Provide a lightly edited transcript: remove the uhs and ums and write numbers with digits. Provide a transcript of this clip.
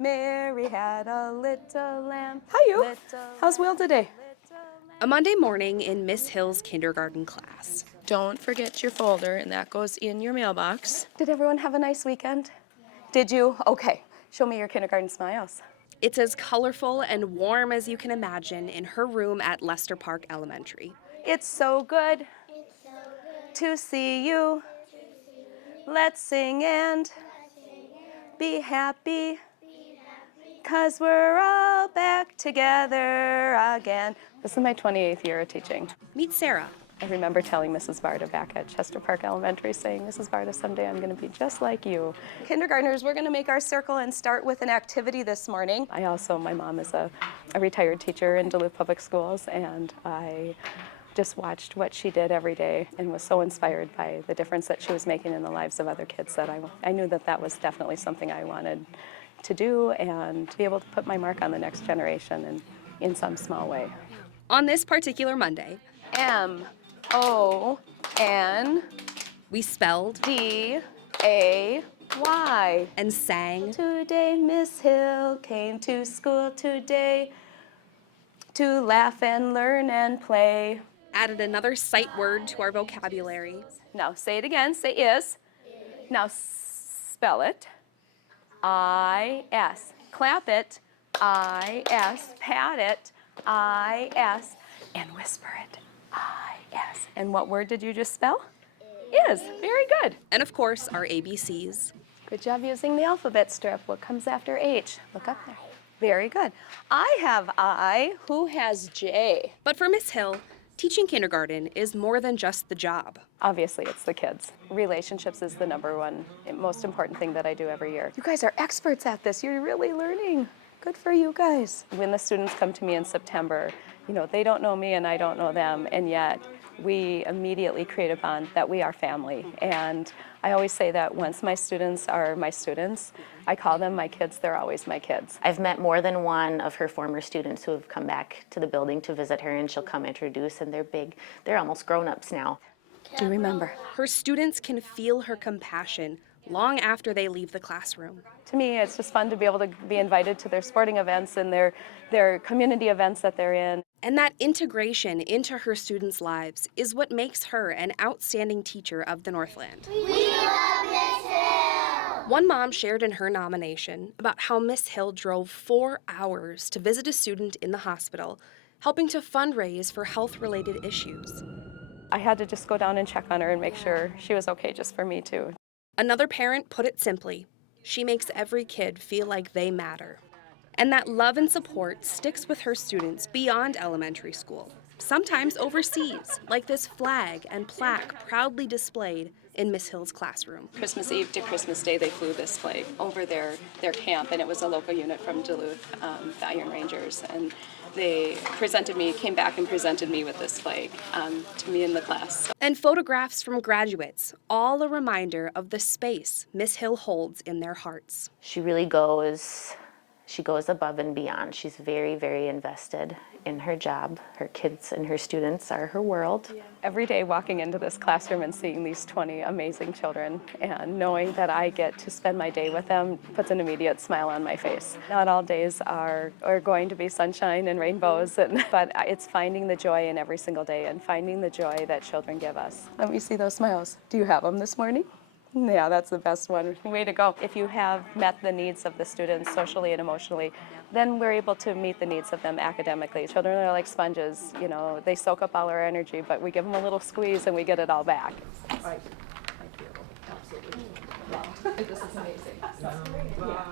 Mary had a little lamb. Hi, you. How's Will today? A Monday morning in Miss Hill's kindergarten class. Don't forget your folder, and that goes in your mailbox. Did everyone have a nice weekend? Did you? Okay. Show me your kindergarten smiles. It's as colorful and warm as you can imagine in her room at Lester Park Elementary. It's so good to see you. Let's sing and be happy, 'cause we're all back together again. This is my 28th year of teaching. Meet Sara. I remember telling Mrs. Varda back at Chester Park Elementary, saying, Mrs. Varda, someday I'm going to be just like you. Kindergartners, we're going to make our circle and start with an activity this morning. My mom is a retired teacher in Duluth Public Schools, and I just watched what she did every day and was so inspired by the difference that she was making in the lives of other kids that I knew that was definitely something I wanted to do and to be able to put my mark on the next generation and in some small way. On this particular Monday, M-O-N we spelled D-A-Y and sang. Today Miss Hill came to school today to laugh and learn and play. Added another sight word to our vocabulary. Now say it again, say is. Now spell it. I-S. Clap it. I-S. Pat it. I-S. And whisper it. I-S. And what word did you just spell? Is. Very good. And of course, our ABCs. Good job using the alphabet strip. What comes after H? Look up there. Very good. I have I. Who has J? But for Miss Hill, teaching kindergarten is more than just the job. Obviously, it's the kids. Relationships is the number one, most important thing that I do every year. You guys are experts at this. You're really learning. Good for you guys. When the students come to me in September, they don't know me and I don't know them, and yet we immediately create a bond that we are family. And I always say that once my students are my students, I call them my kids, they're always my kids. I've met more than one of her former students who have come back to the building to visit her, and she'll come introduce, and they're big. They're almost grown-ups now. Do you remember? Her students can feel her compassion long after they leave the classroom. To me, it's just fun to be able to be invited to their sporting events and their community events that they're in. And that integration into her students' lives is what makes her an outstanding teacher of the Northland. We love Miss Hill! One mom shared in her nomination about how Miss Hill drove 4 hours to visit a student in the hospital, helping to fundraise for health-related issues. I had to just go down and check on her and make sure she was okay, just for me too. Another parent put it simply, she makes every kid feel like they matter. And that love and support sticks with her students beyond elementary school, sometimes overseas, like this flag and plaque proudly displayed in Miss Hill's classroom. Christmas Eve to Christmas Day, they flew this flag over their camp, and it was a local unit from Duluth, the Iron Rangers, and they came back and presented me with this flag to me in the class. And photographs from graduates, all a reminder of the space Miss Hill holds in their hearts. She really she goes above and beyond. She's very, very invested in her job. Her kids and her students are her world. Yeah. Every day walking into this classroom and seeing these 20 amazing children and knowing that I get to spend my day with them puts an immediate smile on my face. Not all days are going to be sunshine and rainbows, but it's finding the joy in every single day and finding the joy that children give us. Let me see those smiles. Do you have them this morning? Yeah, that's the best one. Way to go. If you have met the needs of the students socially and emotionally, then we're able to meet the needs of them academically. Children are like sponges, they soak up all our energy, but we give them a little squeeze and we get it all back. Right. Thank you. Absolutely. Wow. This is amazing. Yeah.